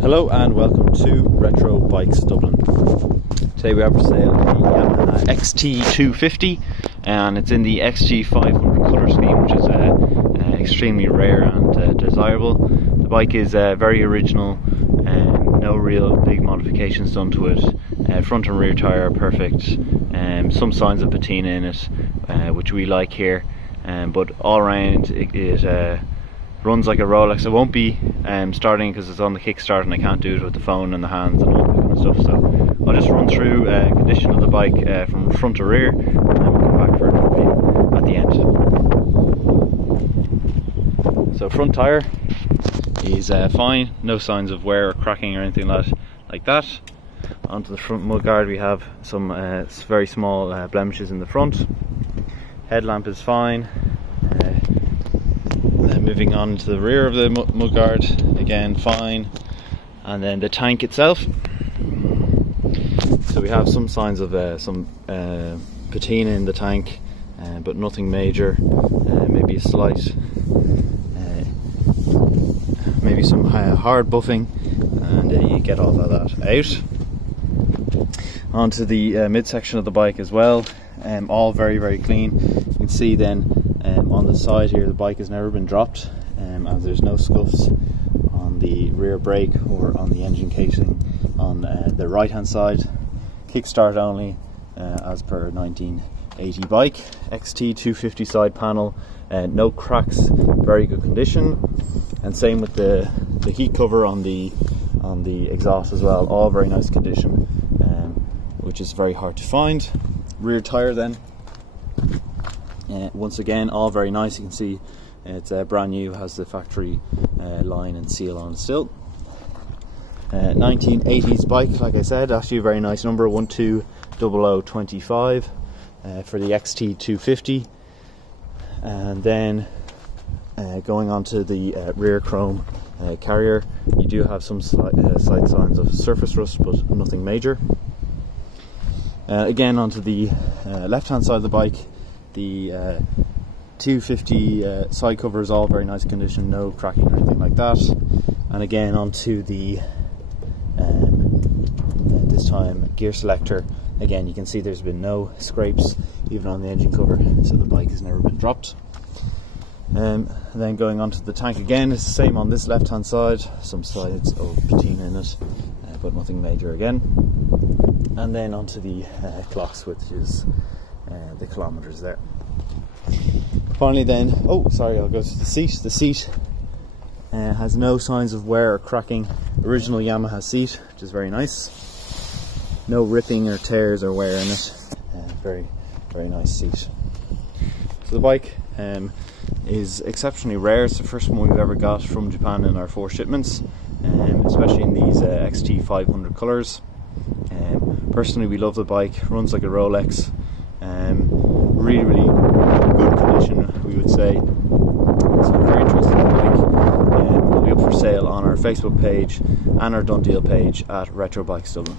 Hello and welcome to Retro Bikes Dublin. Today we have for sale a Yamaha XT250 and it's in the XG500 colour scheme, which is extremely rare and desirable. The bike is very original and no real big modifications done to it. Front and rear tyre are perfect, some signs of patina in it, which we like here, but all around it runs like a Rolex. It won't be starting because it's on the kickstart and I can't do it with the phone in the hands and all that kind of stuff, so I'll just run through condition of the bike from front to rear and then we'll come back for a review at the end. So front tyre is fine, no signs of wear or cracking or anything like that. Onto the front mudguard we have some very small blemishes in the front. Headlamp is fine. Moving on to the rear of the mudguard, again fine, and then the tank itself. So we have some signs of some patina in the tank, but nothing major. Maybe a slight, maybe some hard buffing, and you get all of that out. Onto the midsection of the bike as well, all very clean. You can see then on the side here the bike has never been dropped, as there's no scuffs on the rear brake or on the engine casing on the right hand side. Kickstart only, as per 1980 bike. XT250 side panel, no cracks, very good condition, and same with the heat cover on the exhaust as well, all very nice condition, which is very hard to find. Rear tyre then, once again all very nice. You can see it's brand new, has the factory line and seal on it still. 1980s bike, like I said, actually a very nice number, 120025 for the XT250. And then going on to the rear chrome carrier, you do have some slight signs of surface rust, but nothing major. Again, onto the left hand side of the bike, the 250 side cover is all very nice condition, no cracking or anything like that. And again onto the this time gear selector, again you can see there's been no scrapes even on the engine cover, so the bike has never been dropped. And then going on to the tank again, it's the same on this left hand side, some signs of patina in it, but nothing major again. And then onto the clocks, which is the kilometers there. Finally then, oh sorry, I'll go to the seat. The seat has no signs of wear or cracking, original Yamaha seat, which is very nice. No ripping or tears or wear in it, very nice seat. So the bike is exceptionally rare. It's the first one we've ever got from Japan in our 4 shipments, especially in these XT500 colours. Personally, we love the bike, runs like a Rolex, really good condition, we would say. So we're very interested in the bike. Will be up for sale on our Facebook page and our Done Deal page at Retro Bikes Dublin.